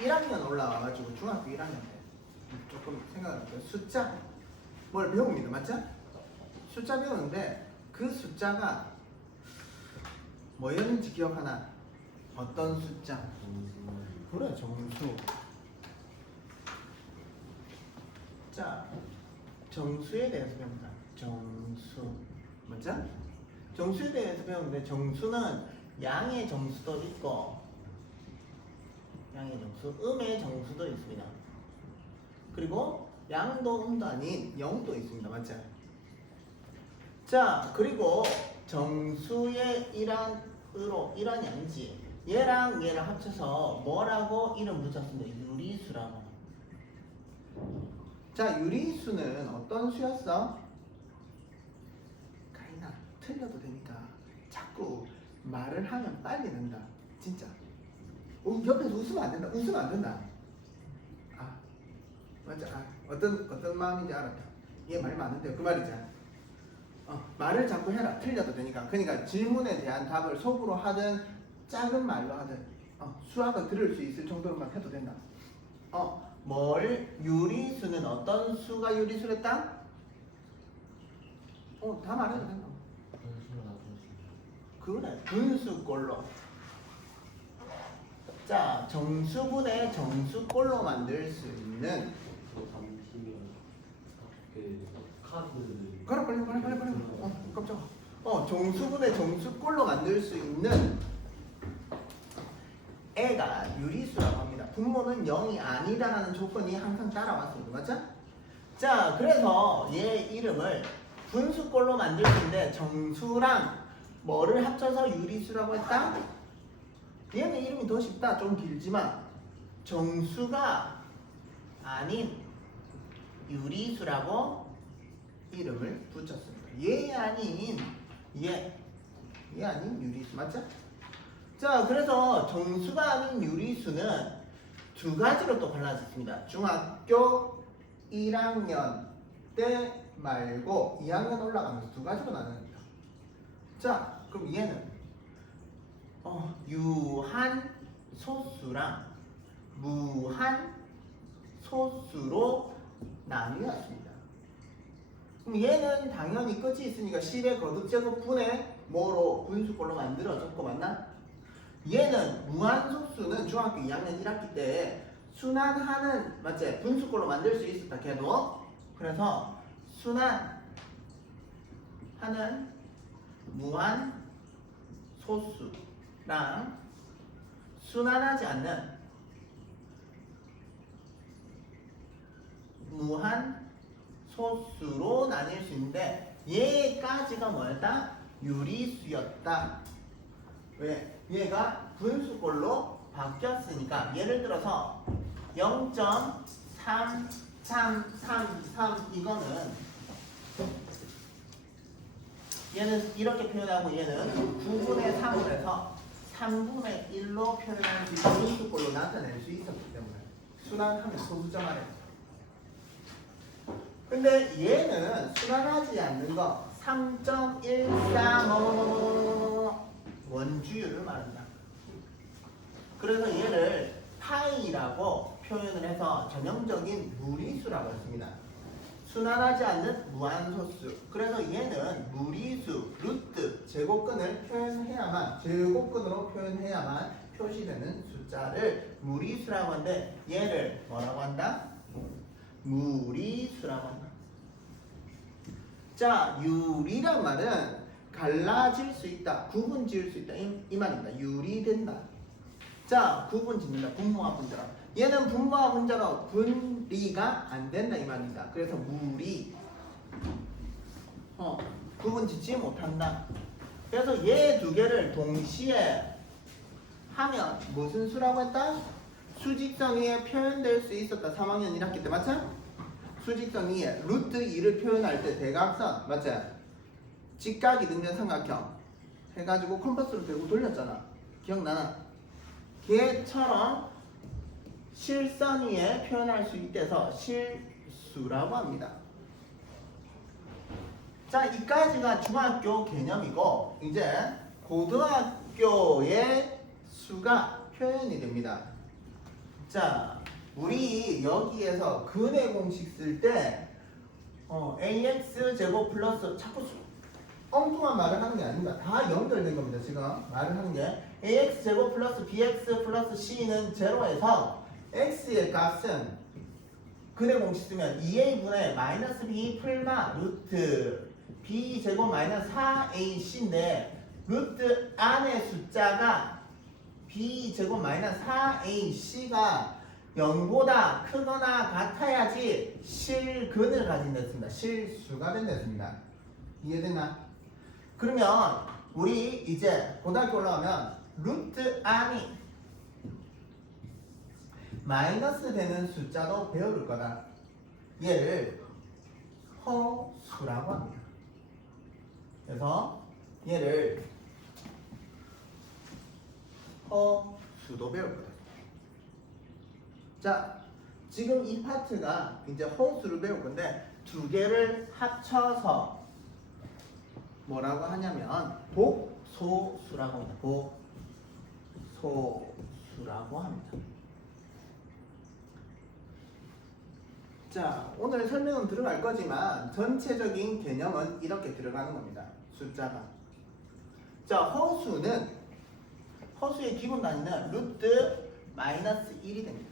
1학년 올라와가지고 중학교 1학년 때 조금 생각나요. 숫자 뭘 배웁니다. 맞죠? 숫자 배우는데 그 숫자가 뭐였는지 기억하나? 어떤 숫자? 그래, 정수. 자, 정수에 대해서 배웁니다. 정수. 맞죠? 정수에 대해서 배우는데 정수는 양의 정수도 있고 양의 정수, 음의 정수도 있습니다. 그리고 양도 음도 아닌 영도 있습니다. 맞죠? 자, 그리고 정수의 일환이 아니지. 얘랑 얘를 합쳐서 뭐라고 이름 붙였습니다. 유리수라고. 자, 유리수는 어떤 수였어? 가인아, 틀려도 되니까 자꾸 말을 하면 빨리 는다. 진짜. 옆에서 웃으면 안 된다. 웃으면 안 된다. 아, 맞아. 아, 어떤 마음인지 알았다. 얘 말 많은데요. 그 말이지. 말을 자꾸 해라. 틀려도 되니까. 그러니까 질문에 대한 답을 속으로 하든 작은 말로 하든 수학을 들을 수 있을 정도로만 해도 된다. 유리수는 어떤 수가 유리수랬다? 다 말해도 된다. 그래, 분수꼴로. 자, 정수분의 정수꼴로 만들 수 있는 그래, 빨리. 깜짝아. 정수분의 정수꼴로 만들 수 있는 애가 유리수라고 합니다. 분모는 0이 아니다라는 조건이 항상 따라왔습니다. 맞죠? 자, 그래서 얘 이름을 분수꼴로 만들 수 있는데 정수랑 뭐를 합쳐서 유리수라고 했다? 얘는 이름이 더 쉽다. 좀 길지만 정수가 아닌 유리수라고 이름을 붙였습니다. 얘 아닌 유리수 맞죠? 자, 그래서 정수가 아닌 유리수는 두 가지로 또 갈라졌습니다. 중학교 1학년 때 말고 2학년 올라가면서 두 가지로 나눕니다. 자, 그럼 얘는 유한 소수랑 무한 소수로 나뉘었습니다. 그럼 얘는 당연히 끝이 있으니까 10의 거듭제곱 분의 뭐로 분수꼴로 만들어졌고 맞나? 얘는 무한소수는 중학교 2학년 1학기 때 순환하는 맞지? 분수꼴로 만들 수 있었다 걔도. 그래서 순환하는 무한소수랑 순환하지 않는 무한소수로 나뉠 수 있는데 얘까지가 뭐였다? 유리수였다. 왜? 얘가 분수꼴로 바뀌었으니까 예를 들어서 0.3333 이거는 얘는 이렇게 표현하고 얘는 9분의 3을 해서 3분의 1로 표현할 수 있는 분수꼴로 나타낼 수 있었기 때문에 순환하면 소수점 아래. 근데 얘는 순환하지 않는 거 3.135 원주율을 말한다. 그래서 얘를 파이라고 표현을 해서 전형적인 무리수라고 했습니다. 순환하지 않는 무한소수. 그래서 얘는 무리수, 루트, 제곱근을 표현해야만, 제곱근으로 표현해야만 표시되는 숫자를 무리수라고 하는데 얘를 뭐라고 한다? 무리수라고 한다. 자, 유리란 말은 갈라질 수 있다, 구분 지을 수 있다 이 말입니다. 유리된다. 자, 구분 짓는다. 분모와 분자로. 얘는 분모와 분자로 분리가 안 된다 이 말입니다. 그래서 무리. 구분 짓지 못한다. 그래서 얘 두 개를 동시에 하면 무슨 수라고 했다? 수직선 위에 표현될 수 있었다. 3학년 1학기 때 맞죠? 수직선 위에 루트 2를 표현할 때 대각선 맞죠? 직각 이등변 삼각형 해가지고 컴퍼스로 대고 돌렸잖아. 기억나나? 걔처럼 실선 위에 표현할 수 있대서 실수라고 합니다. 자, 이까지가 중학교 개념이고 이제 고등학교의 수가 표현이 됩니다. 자, 우리 여기에서 근의 공식 쓸 때 ax 제곱 플러스 자꾸 엉뚱한 말을 하는 게 아닙니다. 다 연결된 겁니다. 지금 말을 하는 게 ax 제곱 플러스 bx 플러스 c는 제로에서 x의 값은 근의 공식 쓰면 2a분의 마이너스 b 풀마 루트 b 제곱 마이너스 4ac인데 루트 안의 숫자가 b 제곱 마이너스 4ac가 0보다 크거나 같아야지 실근을 가진댔습니다. 실수가 된댔습니다. 이해됐나? 그러면 우리 이제 고등학교 올라가면 루트 안이 마이너스 되는 숫자도 배울 거다. 얘를 허수라고 합니다. 그래서 얘를 허수도 배울 거다. 자, 지금 이 파트가 이제 허수를 배울 건데 두 개를 합쳐서 뭐라고 하냐면 복소수라고 합니다. 복소수라고 합니다. 자, 오늘 설명은 들어갈 거지만 전체적인 개념은 이렇게 들어가는 겁니다. 숫자가. 자, 허수의 기본 단위는 루트 마이너스 1이 됩니다.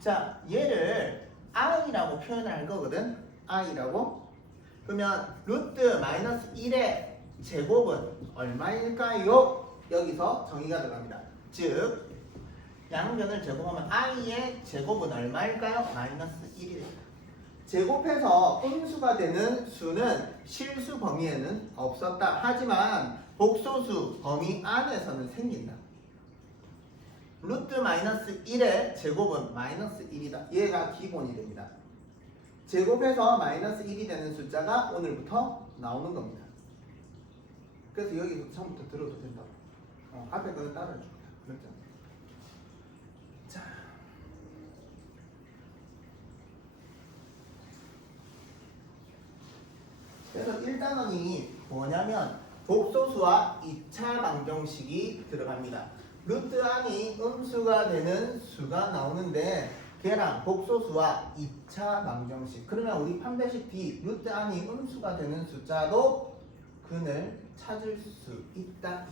자, 얘를 i라고 표현을 할 거거든. i라고. 그러면 루트 마이너스 1의 제곱은 얼마일까요? 여기서 정의가 들어갑니다. 즉 양변을 제곱하면 i의 제곱은 얼마일까요? 마이너스 1이 됩니다. 제곱해서 음수가 되는 수는 실수 범위에는 없었다. 하지만 복소수 범위 안에서는 생긴다. 루트 마이너스 1의 제곱은 마이너스 1이다. 얘가 기본이 됩니다. 제곱해서 마이너스 1이 되는 숫자가 오늘부터 나오는 겁니다. 그래서 여기서 처음부터 들어도 된다고. 앞에 거는 따라해줍니다. 그렇죠? 자, 그래서 1단원이 뭐냐면 복소수와 2차 방정식이 들어갑니다. 루트 안이 음수가 되는 수가 나오는데 걔랑 복소수와 2차 방정식. 그러면 우리 판별식 D 루트 안이 음수가 되는 숫자도 근을 찾을 수 있다.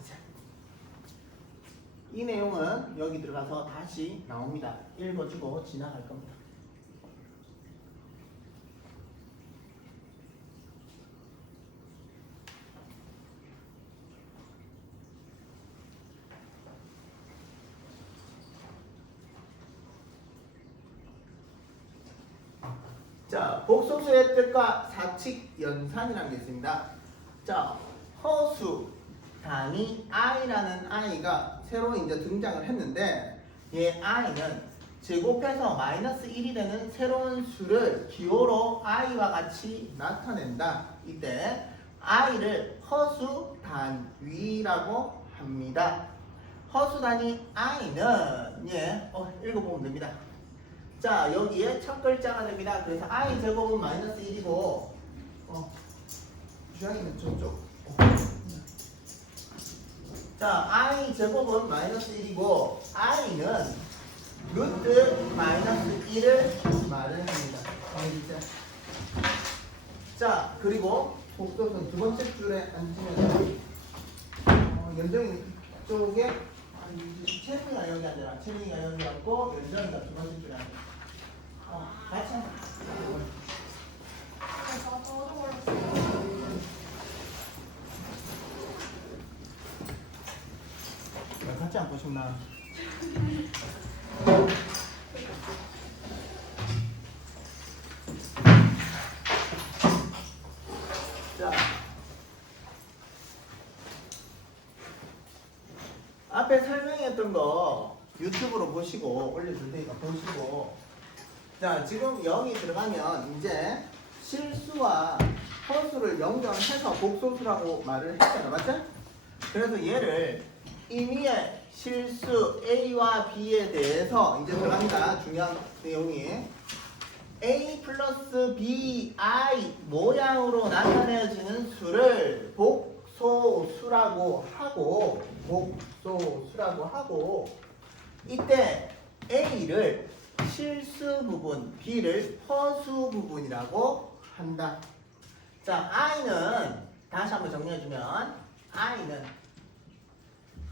이 내용은 여기 들어가서 다시 나옵니다. 읽어주고 지나갈 겁니다. 자, 복소수의 뜻과 사칙 연산이라는 게 있습니다. 자, 허수 단위 i라는 i가 새로 이제 등장을 했는데 얘 i는 제곱해서 마이너스 1이 되는 새로운 수를 기호로 i와 같이 나타낸다. 이때 i를 허수 단위라고 합니다. 허수 단위 i는 읽어보면 됩니다. 자, 여기에 첫 글자가 됩니다. 그래서 i 제곱은 마이너스 1이고 주장이는 저쪽. 자, i 제곱은 마이너스 1이고 i는 루트 마이너스 1을 말을 합니다. 자, 그리고 복소수는 두 번째 줄에 앉으면 연정이 쪽에 채민이가 여기 앉아라. 채민이가 여기 앉고 연정이가 두 번째 줄에 앉아. 같이 앉아. 같이 앉고 싶나? 자, 앞에 설명했던 거 유튜브로 보시고 올려줄 테니까 보시고. 자, 지금 여기 들어가면 이제 실수와 허수를 연결해서 복소수라고 말을 했잖아, 맞죠? 그래서 얘를 임의의 실수 A와 B에 대해서 이제 들어갑니다. 중요한 내용이 A 플러스 B, I 모양으로 나타내지는 수를 복소수라고 하고 이때 A를 실수 부분, B를 허수 부분이라고 한다. 자, I는 다시 한번 정리해주면 I는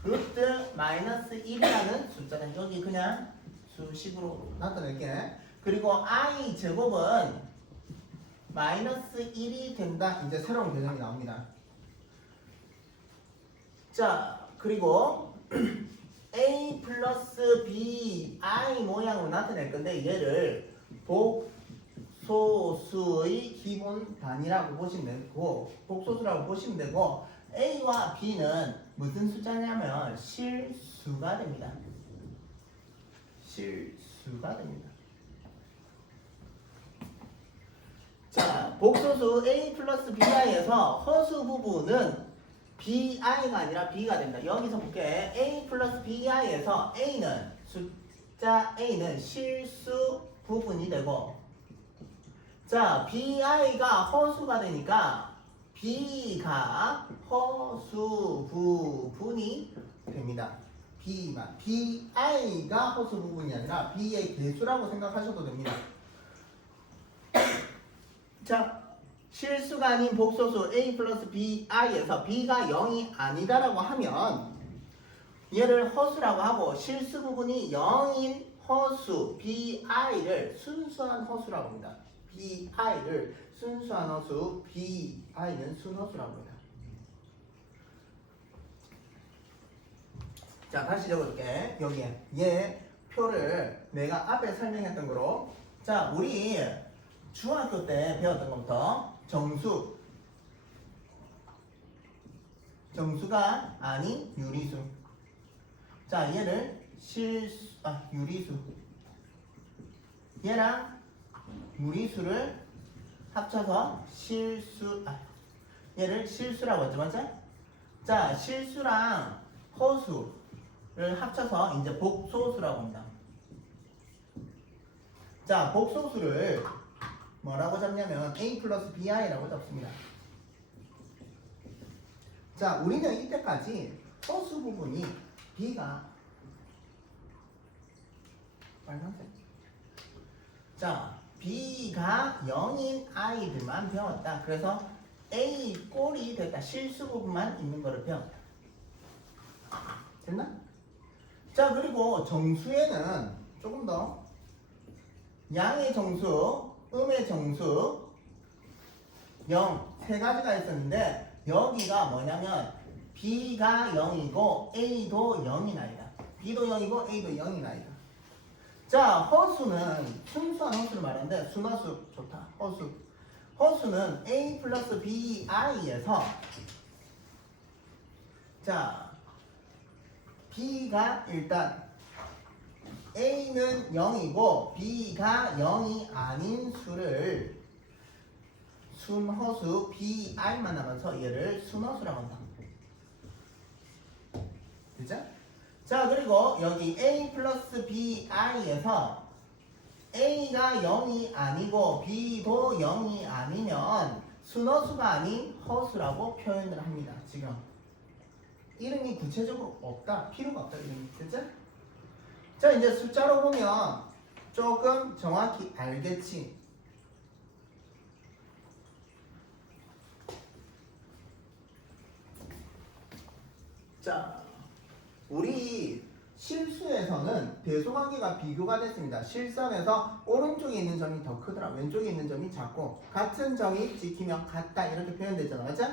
루트 마이너스 1이라는 숫자가 여기 그냥 수식으로 나타낼게. 그리고 I 제곱은 마이너스 1이 된다. 이제 새로운 개념이 나옵니다. 자, 그리고 A 플러스 B, I 모양으로 나타낼 건데 얘를 복소수의 기본 단위라고 보시면 되고 복소수라고 보시면 되고 A와 B는 무슨 숫자냐면 실수가 됩니다. 실수가 됩니다. 자, 복소수 A 플러스 BI에서 허수 부분은 BI가 아니라 B가 됩니다. 여기서 볼게. A 플러스 BI에서 A는 숫자 A는 실수 부분이 되고 자, BI가 허수가 되니까 B가 허수 부분이 됩니다. B만. BI가 허수 부분이 아니라 B의 개수라고 생각하셔도 됩니다. 자, 실수가 아닌 복소수 A 플러스 BI에서 B가 0이 아니다라고 하면 얘를 허수라고 하고 실수 부분이 0인 허수 BI를 순수한 허수라고 합니다. BI를 순수한 허수, BI는 순허수라고 합니다. 자, 다시 적어줄게. 여기에 얘 표를 내가 앞에 설명했던 거로 자, 우리 중학교 때 배웠던 것부터 정수가 아닌 유리수. 자, 얘를 유리수. 얘랑 무리수를 합쳐서 얘를 실수라고 했죠, 맞죠? 자, 실수랑 허수를 합쳐서 이제 복소수라고 합니다. 자, 복소수를 뭐라고 잡냐면 A 플러스 BI라고 잡습니다. 자, 우리는 이때까지 허수 부분이 B가 빨간색. 자, B가 0인 아이들만 배웠다. 그래서 A 꼴이 됐다. 실수 부분만 있는 거를 배웠다. 됐나? 자, 그리고 정수에는 조금 더 양의 정수, 음의 정수 0, 세 가지가 있었는데 여기가 뭐냐면 B가 0이고 A도 0인 아이다. B도 0이고 A도 0인 아이다. 자, 허수는 순수한 허수를 말하는데 순허수 좋다. 허수는 A 플러스 BI에서 자, B가 일단 A는 0이고 B가 0이 아닌 수를 순허수 BI만 남아서 얘를 순허수라고 한다. 그죠? 자, 그리고 여기 A 플러스 BI에서 A가 0이 아니고 B도 0이 아니면 순허수가 아닌 허수라고 표현을 합니다. 지금 이름이 구체적으로 없다. 필요가 없다. 이름이. 그죠? 자, 이제 숫자로 보면 조금 정확히 알겠지. 자, 우리 실수에서는 대소관계가 비교가 됐습니다. 실선에서 오른쪽에 있는 점이 더 크더라. 왼쪽에 있는 점이 작고 같은 점이 지키면 같다. 이렇게 표현되잖아. 맞죠?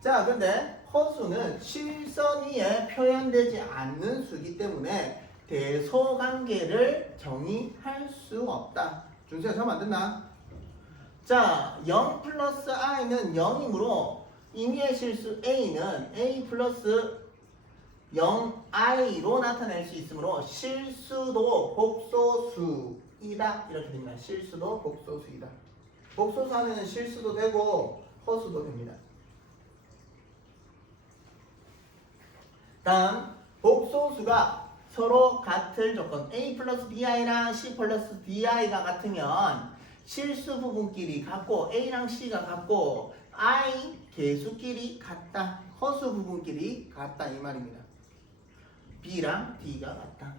자, 근데 허수는 실선 위에 표현되지 않는 수이기 때문에 대소관계를 정의할 수 없다. 준수야, 잘 만든다. 자, 0 플러스 i는 0이므로 임의의 실수 a는 a 플러스 0i로 나타낼 수 있으므로 실수도 복소수이다. 이렇게 됩니다. 실수도 복소수이다. 복소수 하면 실수도 되고 허수도 됩니다. 다음, 복소수가 서로 같을 조건 A 플러스 BI랑 C 플러스 DI가 같으면 실수 부분끼리 같고 A랑 C가 같고 I 개수끼리 같다. 허수 부분끼리 같다 이 말입니다. B랑 D가 같다.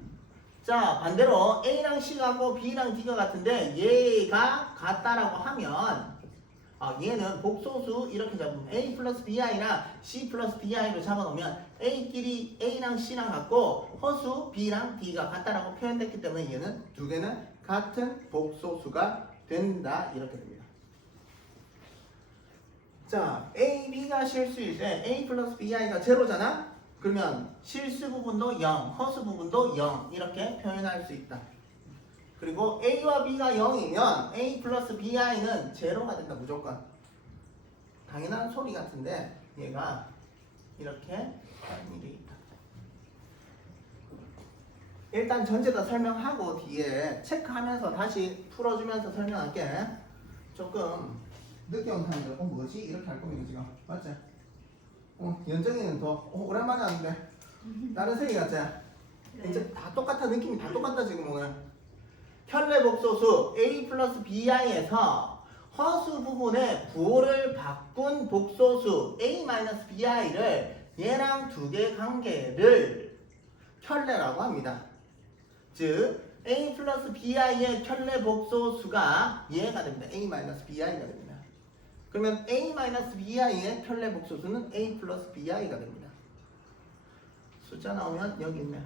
자, 반대로 A랑 C가 같고 B랑 D가 같은데 얘가 같다라고 하면 얘는 복소수 이렇게 잡으면 A 플러스 BI나 C 플러스 BI로 잡아놓으면 A끼리 A랑 C랑 같고 허수 B랑 D가 같다라고 표현됐기 때문에 얘는 두 개는 같은 복소수가 된다 이렇게 됩니다. 자, A, B가 실수일 때 A 플러스 BI가 제로잖아? 그러면 실수 부분도 0, 허수 부분도 0 이렇게 표현할 수 있다. 그리고 A와 B가 0이면 A 플러스 BI는 제로가 된다 무조건. 당연한 소리 같은데 얘가 이렇게 확인이 있다. 일단 전체 다 설명하고 뒤에 체크하면서 다시 풀어주면서 설명할게. 조금 늦게 온 사람들 뭐지? 이렇게 할 겁니다 지금. 맞지? 연정이는 더 오랜만에 하는데 다른 세계 같지? 네. 이제 다 똑같아. 느낌이 다 똑같다 지금 오늘. 혈례복소수 A 플러스 BI에서 허수 부분에 부호를 바꾼 복소수 A 마이너스 BI를 얘랑 두 개의 관계를 혈례라고 합니다. 즉 A 플러스 BI의 혈례복소수가 얘가 됩니다. A 마이너스 BI가 됩니다. 그러면 A 마이너스 BI의 혈례복소수는 A 플러스 BI가 됩니다. 숫자 나오면 여기 있네.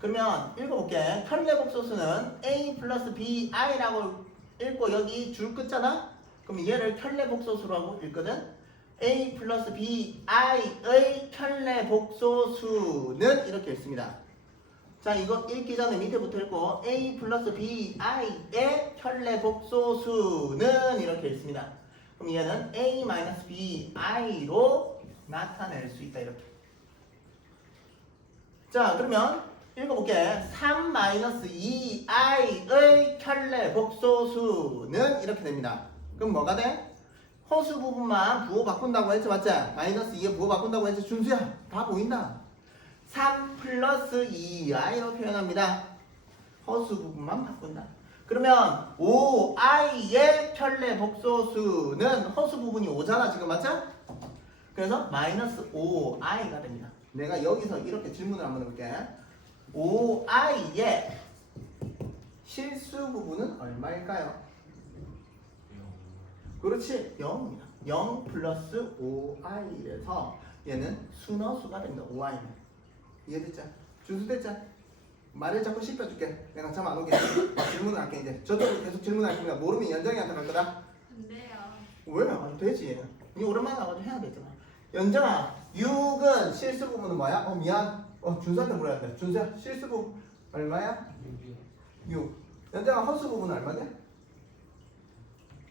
그러면 읽어볼게. 혈례복소수는 A 플러스 BI라고 읽고 여기 줄 긋잖아? 그럼 얘를 혈례복소수라고 읽거든? A 플러스 BI의 혈례복소수는 이렇게 읽습니다. 자, 이거 읽기 전에 밑에부터 읽고 A 플러스 BI의 혈례복소수는 이렇게 읽습니다. 그럼 얘는 A 마이너스 BI로 나타낼 수 있다 이렇게. 자, 그러면 읽어볼게. 3 마이너스 2i의 혈례복소수는 이렇게 됩니다. 그럼 뭐가 돼? 허수 부분만 부호 바꾼다고 했지 맞지? 마이너스 2에 부호 바꾼다고 했지 준수야. 다 보인다. 3 플러스 2i로 표현합니다. 허수 부분만 바꾼다. 그러면 5i의 혈례복소수는 허수 부분이 5잖아 지금 맞죠? 그래서 마이너스 5i가 됩니다. 내가 여기서 이렇게 질문을 한번 해볼게. 5i의 실수 부분은 얼마일까요? 그렇지, 0입니다. 0 플러스 5i에서 얘는 순허수가 됩니다. 5i는. 이해됐죠? 준수됐죠? 말을 자꾸 씹혀줄게. 내가 잠 안 오게 질문을 할게 이제. 저쪽으로 계속 질문할 거니까 모르면 연정이한테 갈 거다. 안 돼요. 왜? 안 되지. 니 오랜만에 와가지고 해야 되잖아. 연정아, 6은 실수 부분은 뭐야? 미안. 준수한테 물어야 돼. 준수야, 실수 부분 얼마야? 6. 연정아, 허수 부분은 얼마냐?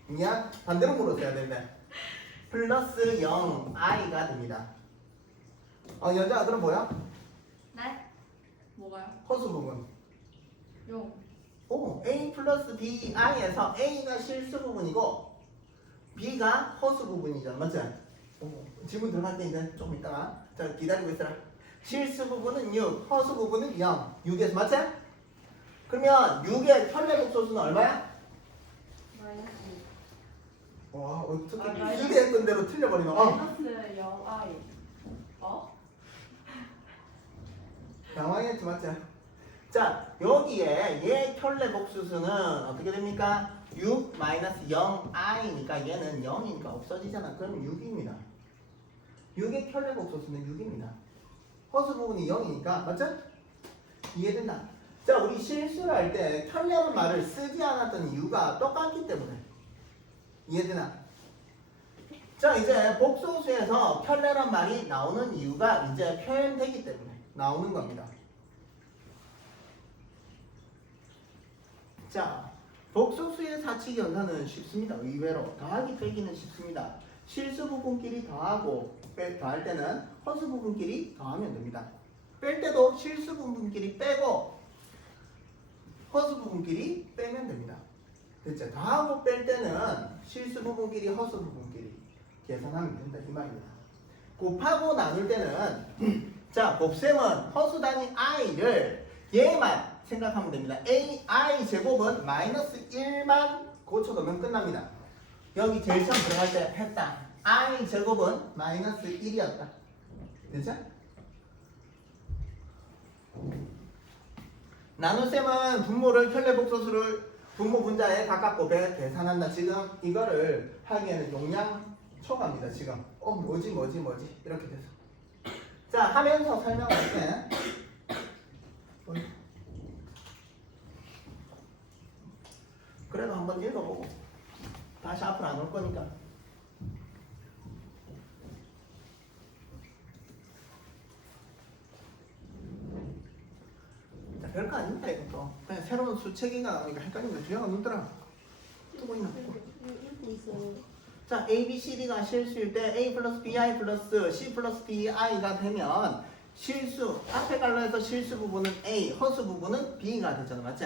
미안. 반대로 물었어야 되는데. 플러스 0i가 됩니다. 연정아, 그럼 뭐야? 네? 뭐가요? 허수 부분. 0. A 플러스 BI에서 A가 실수 부분이고 B가 허수 부분이잖아. 맞지? 질문 들어갈 때 이제 좀 이따가. 자, 기다리고 있어라. 실수 부분은 6, 허수 부분은 0. 6에서 맞지? 그러면 6의 혈례복소수는 얼마야? 마이너스 와, 어떻게 마이너스. 기대했던 대로 틀려버리나? 마이너스 0i. 당황했지 맞지? 자, 여기에 얘 혈례복소수는 어떻게 됩니까? 6 마이너스 0i니까 얘는 0이니까 없어지잖아. 그럼 6입니다. 6의 혈례복소수는 6입니다. 허수 부분이 0이니까 맞죠? 이해된다? 자, 우리 실수를 할 때 혈례라는 말을 쓰지 않았던 이유가 똑같기 때문에. 이해되나? 자, 이제 복소수에서 혈례란 말이 나오는 이유가 이제 표현되기 때문에 나오는 겁니다. 자, 복소수의 사칙 연산은 쉽습니다. 의외로 더하기 빼기는 쉽습니다. 실수 부분끼리 더하고 더할 때는 허수 부분끼리 더하면 됩니다. 뺄 때도 실수 부분끼리 빼고 허수 부분끼리 빼면 됩니다. 됐죠? 더하고 뺄 때는 실수 부분끼리 허수 부분끼리 계산하면 된다 이 말입니다. 곱하고 나눌 때는 자, 곱셈은 허수 단위 i를 얘만 생각하면 됩니다. ai 제곱은 마이너스 1만 고쳐놓으면 끝납니다. 여기 제일 처음 들어갈 때 했다. i 제곱은 마이너스 1이었다. 됐죠? 나눗셈은 분모를 편례복소수를 분모 분자에 가깝고 계산한다. 지금 이거를 하기에는 용량 초과입니다. 지금 뭐지 이렇게 돼서 자 하면서 설명할게. 그래도 한번 읽어보고 다시 앞으로 안 올 거니까. 자, 별거 아닙니다 이것도. 그냥 새로운 수책인가 나오니까 헷갈리면 뒤에가 눈더라. 또 뭐 있나? 읽고 있어요. 자, A, B, C, D가 실수일 때 A 플러스 BI 플러스 C 플러스 DI가 되면 실수, 앞에 갈라해서 실수 부분은 A, 허수 부분은 B가 되잖아. 맞지?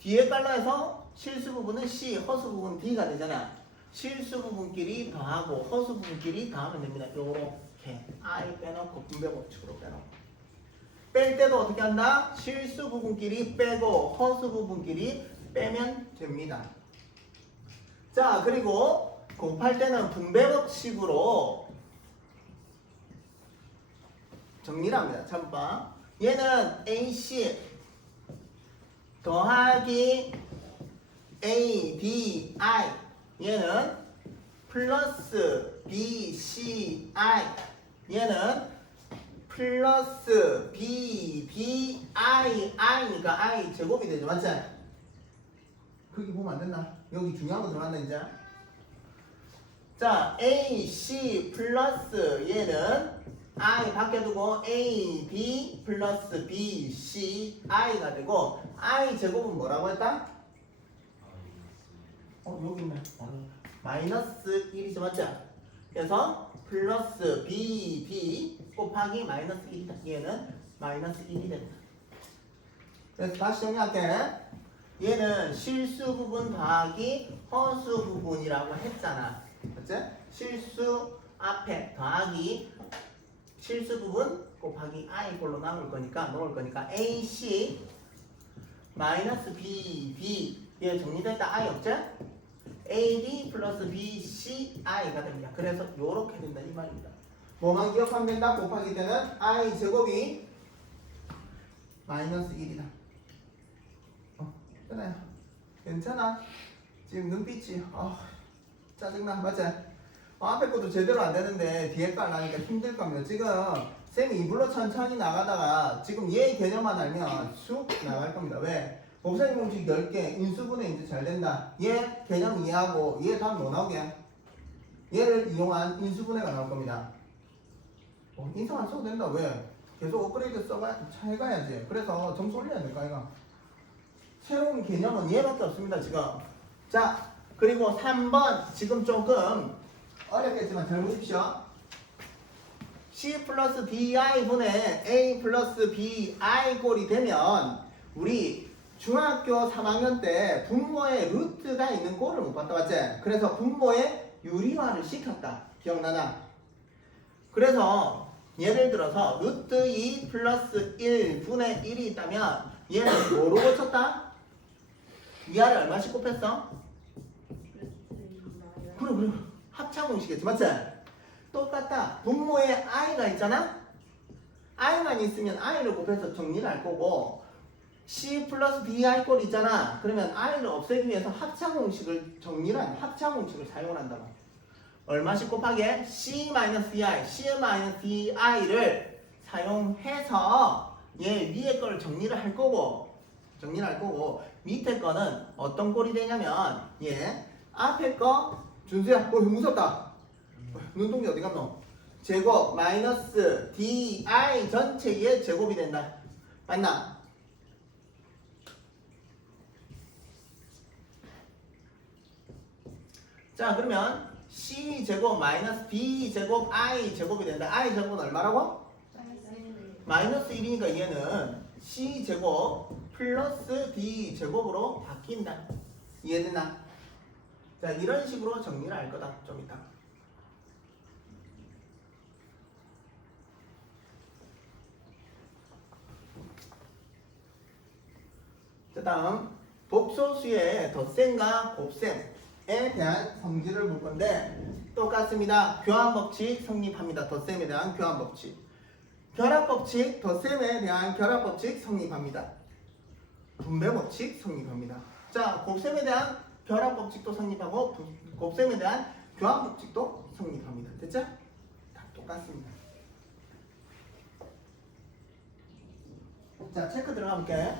뒤에 갈라해서 실수 부분은 C, 허수 부분은 D가 되잖아. 실수 부분끼리 더하고 허수 부분끼리 더하면 됩니다. 요렇게 I 빼놓고 분배 법칙으로 빼놓고 뺄 때도 어떻게 한다? 실수 부분끼리 빼고 허수 부분끼리 빼면 됩니다. 자, 그리고 곱할 때는 분배 법칙으로 정리를 합니다. 잠깐. 얘는 AC 더하기 ABI 얘는 플러스 BCI 얘는 플러스 BBII니까 I 제곱이 되죠. 맞지? 거기 보면 안 된다. 여기 중요한 거 들어간다 이제. 자, AC 플러스 얘는 I 밖에 두고 AB 플러스 BCI가 되고 I 제곱은 뭐라고 했다? 여기 있네. 마이너스 1이죠. 맞죠? 그래서 플러스 BB 곱하기 마이너스 1이다. 얘는 마이너스 1이 됩니다. 그래서 다시 정리할게. 얘는 실수 부분 더하기 허수 부분이라고 했잖아. 맞지? 실수 앞에 더하기 실수 부분 곱하기 I 꼴로 나올 거니까 AC 마이너스 BB 얘 정리됐다. I 없지? AD 플러스 BCI가 됩니다. 그래서 요렇게 된다 이 말입니다. 뭐만 기억하면 된다? 곱하기 때는 I 제곱이 마이너스 1이다. 괜찮아요. 괜찮아. 지금 눈빛이 짜증나. 맞지? 앞에 것도 제대로 안 되는데 뒤에 거 하니까 힘들 겁니다. 지금 쌤이 이불로 천천히 나가다가 지금 얘 개념만 알면 쑥 나갈 겁니다. 왜? 곱셈 공식 10개 인수분해 이제 잘 된다. 얘 개념 이해하고 얘 다음 뭐 나오게? 얘를 이용한 인수분해가 나올 겁니다. 인수 안 써도 된다. 왜? 계속 업그레이드 해가야지. 그래서 점수 올려야 될까 이거. 새로운 개념은 얘밖에 없습니다 지금. 자, 그리고 3번 지금 조금 어렵겠지만 잘 보십시오. C 플러스 DI 분의 A 플러스 BI 꼴이 되면 우리 중학교 3학년 때 분모에 루트가 있는 꼴을 못 봤다. 맞지? 그래서 분모에 유리화를 시켰다. 기억나나? 그래서 예를 들어서 루트 2 플러스 1 분의 1이 있다면 얘는 뭐로 고쳤다? 위아래 얼마씩 곱했어? 그래 합차 공식이지. 맞지? 똑같다. 분모에 i가 있잖아? i만 있으면 i를 곱해서 정리를 할 거고 c 플러스 bi 꼴 있잖아. 그러면 i를 없애기 위해서 합차 공식을 합차 공식을 사용을 한다고. 얼마씩 곱하게? c 마이너스 di, c 마이너스 di를 사용해서 얘 위에 걸 정리를 할 거고 밑에 거는 어떤 꼴이 되냐면 얘 앞에 거 준수야 무섭다. 눈동자 어디 갔노? 제곱 마이너스 di 전체의 제곱이 된다. 맞나? 자 그러면 c 제곱 마이너스 d 제곱 i 제곱이 된다. i 제곱은 얼마라고? 마이너스 1이니까 얘는 c 제곱 플러스 d 제곱으로 바뀐다. 이해되나? 자 이런 식으로 정리를 할 거다. 좀 이따. 자 다음 복소수의 덧셈과 곱셈에 대한 성질을 볼 건데 똑같습니다. 교환법칙 성립합니다. 덧셈에 대한 교환법칙. 결합법칙 덧셈에 대한 결합법칙 성립합니다. 분배 법칙 성립합니다. 자, 곱셈에 대한 결합 법칙도 성립하고 곱셈에 대한 교합 법칙도 성립합니다. 됐죠? 다 똑같습니다. 자, 체크 들어가 볼게.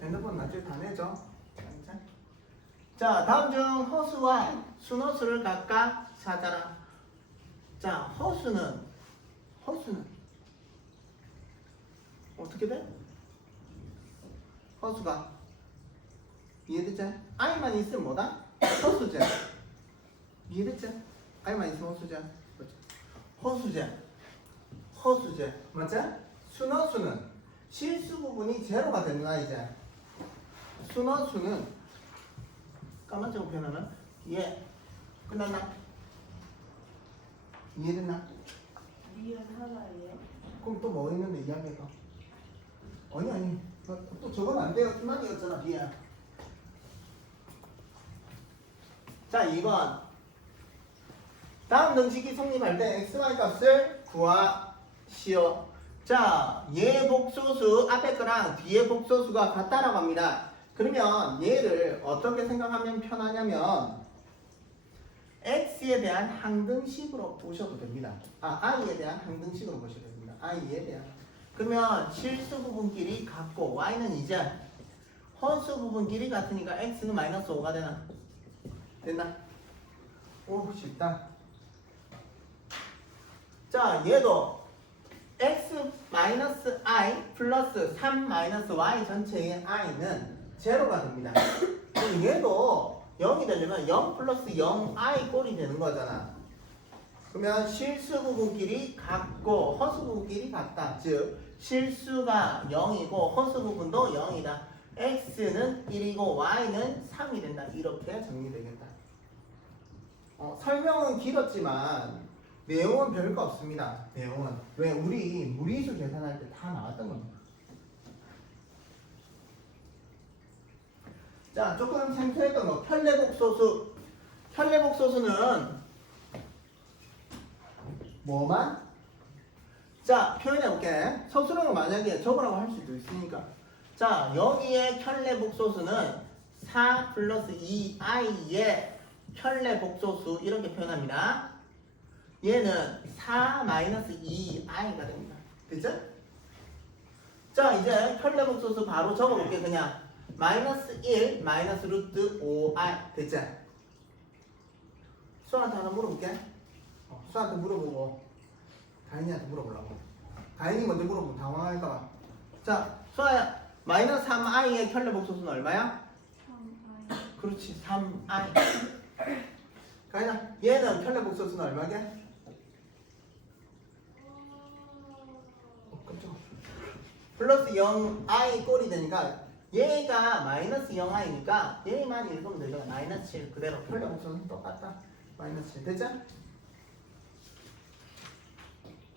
핸드폰 나중에 다 내죠. 자, 다음 중 허수와 순허수를 각각 찾아라. 자, 허수는 어떻게 돼? 허수가 이해됐지? i만 있으면 뭐다? 허수제. 이해됐지? i만 있으면 허수제. 허수제. 맞지? 순허수는 실수 부분이 제로가 됐나 이제? 순허수는 까만색으로 표현하면 예 끝났나? 이해됐나? 니은 하나예요? 그럼 또 뭐 있는데 이야기가? 아니 또 저건 안 돼요. 희망이었잖아 비야. 자 2번 다음 등식이 성립할 때 xy 값을 구하시오. 자, 얘 복소수 앞에 거랑 뒤에 복소수가 같다라고 합니다. 그러면 얘를 어떻게 생각하면 편하냐면 x에 대한 항등식으로 보셔도 됩니다. i에 대한 항등식으로 보셔도 됩니다. i에 대한. 그러면 실수 부분끼리 같고 y는 이제 허수 부분끼리 같으니까 x는 마이너스 5가 되나? 됐나? 오, 쉽다. 자, 얘도 x-i 플러스 3-y 전체의 i는 제로가 됩니다. 그럼 얘도 0이 되려면 0 플러스 0i 꼴이 되는 거잖아. 그러면 실수 부분끼리 같고 허수 부분끼리 같다. 즉 실수가 0이고 허수 부분도 0이다. x는 1이고 y는 3이 된다. 이렇게 정리되겠다. 설명은 길었지만 내용은 별거 없습니다. 내용은 왜 우리 무리수 계산할 때 다 나왔던 겁니다. 자, 조금 생소했던 거 편례복소수. 편례복소수는 뭐만? 자, 표현해 볼게. 서술형을 만약에 적으라고 할 수도 있으니까. 자, 여기에 편례복소수는 4 플러스 2i의 편례복소수 이렇게 표현합니다. 얘는 4 마이너스 2i가 됩니다. 됐죠? 자, 이제 편례복소수 바로 적어볼게. 그냥 마이너스 1 마이너스 루트 5i 됐죠? 수아한테 하나 물어볼게. 수아한테 물어보고 다인이한테 물어보려고. 다인이 먼저 물어보고 당황할까봐. 자, 수아야, 마이너스 3i의 편례복소수는 얼마야? 3i. 그렇지, 3i. 가인아, 얘는 편례복소수는 얼마게? 플러스 0i 꼴이 되니까 얘가 마이너스 0i니까 얘만 읽으면 되잖아. 마이너스 7 그대로 편례복소수는 똑같다. 마이너스 7 됐죠?